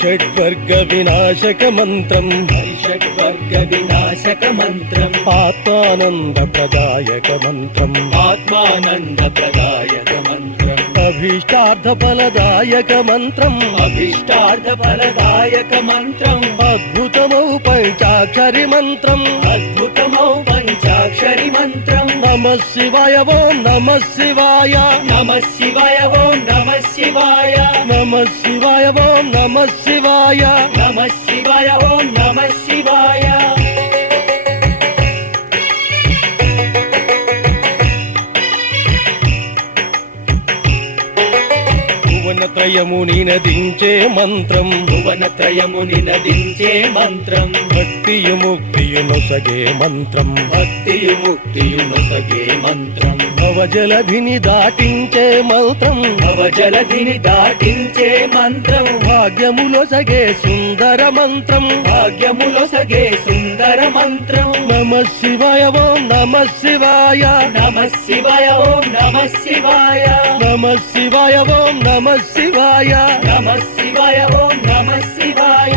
షడ్వర్గ వినాశక మంత్రం షడ్వర్గ వినాశక మంత్రం ఆత్మానంద ప్రదాయక మంత్రం ఆత్మానంద ప్రదాయక మంత్రం అభీష్టార్థ ఫలదాయక మంత్రం అభీష్టార్థ ఫలదాయక మంత్రం అద్భుతమౌ పంచాక్షరి మంత్రం అద్భుతమౌ పంచాక్షరి మంత్రం నమః శివాయ ఓం నమః శివాయ నమః శివాయ ఓం నమః శివాయ నమః శివాయ ఓం నమః శివాయ నమః శివాయ ఓం నమః శివాయ భువనత్రయము నినదించే మంత్రం భువనత్రయము నినదించే మంత్రం భక్తియు ముక్తియు నొసగే మంత్రం భక్తియు ముక్తియు నొసగే మంత్రం భవజలధిని దాటించే మంత్రం భవజలధిని దాటించే మంత్రం భాగ్యములొసగే సుందర మంత్రం భాగ్యములొసగే సుందర మంత్రం నమః శివాయ ఓం నమః శివాయ నమః శివాయ ఓం నమః శివాయ నమః శివాయ ఓం నమః శివాయ నమః శివాయ ఓం నమః శివాయ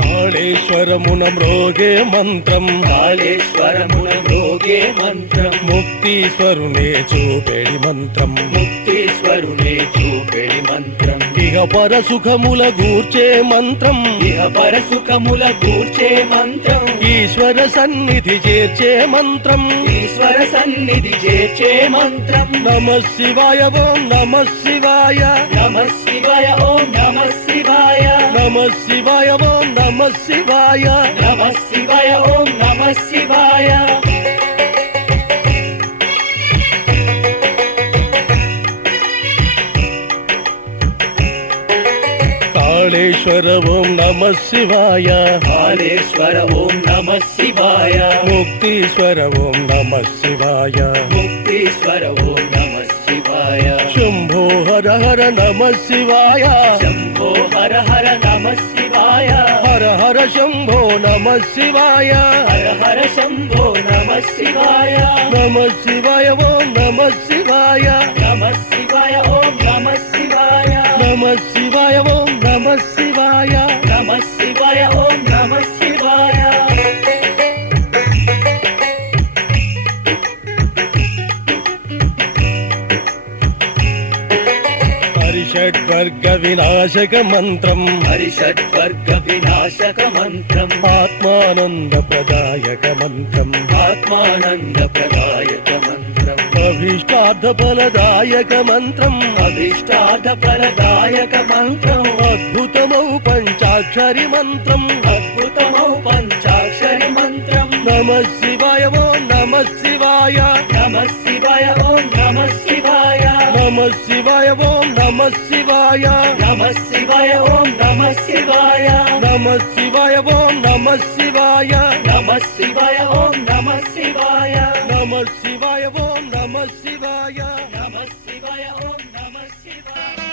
కాళేశ్వరమున మ్రోగే మంత్రం కాళేశ్వరమున మ్రోగే మంత్రం ముక్తీశ్వరునే చూపెడి మంత్రం ముక్తీశ్వరునే చూపెడి మంత్రం ఇహ పర సుఖముల గూర్చే మంత్రం ఇహ పర సుఖముల కూర్చే మంత్రం ఈశ్వర సన్నిధి చేర్చే మంత్రం ఈశ్వర సన్నిధి చేర్చే మంత్రం నమః శివాయ ఓం నమః శివాయ నమః శివాయ ఓం నమః శివాయ నమః శివాయ ఓం నమః శివాయ నమః శివాయ ఓం నమః శివాయ కాళేశ్వర ఓం నమః శివాయ కాళేశ్వర ఓం నమః శివాయ ముక్తీశ్వర ఓం నమః శివాయ ముక్తీశ్వర ఓం నమః శివాయ శంభో హర హర నమః శివాయ శంభో హర హర నమః శివాయ హర హర శంభో నమః శివాయ హర హర శంభో నమః శివాయ నమః శివాయ ఓం నమః శివాయ నమః శివాయ ఓం నమః శివాయ నమః శివాయ ఓం నమః శివాయ నమః శివాయ ఓం నమః శివాయ హరిషడ్వర్గ వినాశక మంత్రం హరిషడ్వర్గ వినాశక మంత్రం ఆత్మానంద ప్రదాయక మంత్రం ఆత్మానంద ప్రదాయక మంత్రం అభీష్టార్థ ఫలదాయక మంత్రం అభీష్టార్థ ఫలదాయక మంత్రం అద్భుతమౌ పంచాక్షరి మంత్రం అద్భుతమౌ పంచాక్షరి మంత్రం నమః శివాయ ఓం నమః శివాయ నమః శివాయ ఓం నమః శివాయ నమః శివాయ ఓం నమః శివాయ నమః శివాయ ఓం నమః శివాయ నమః శివాయ ఓం నమః శివాయ నమః శివాయ ఓం నమః శివాయ నమః శివాయ ఓం నమః శివాయ నమః శివాయ ఓం నమః శివాయ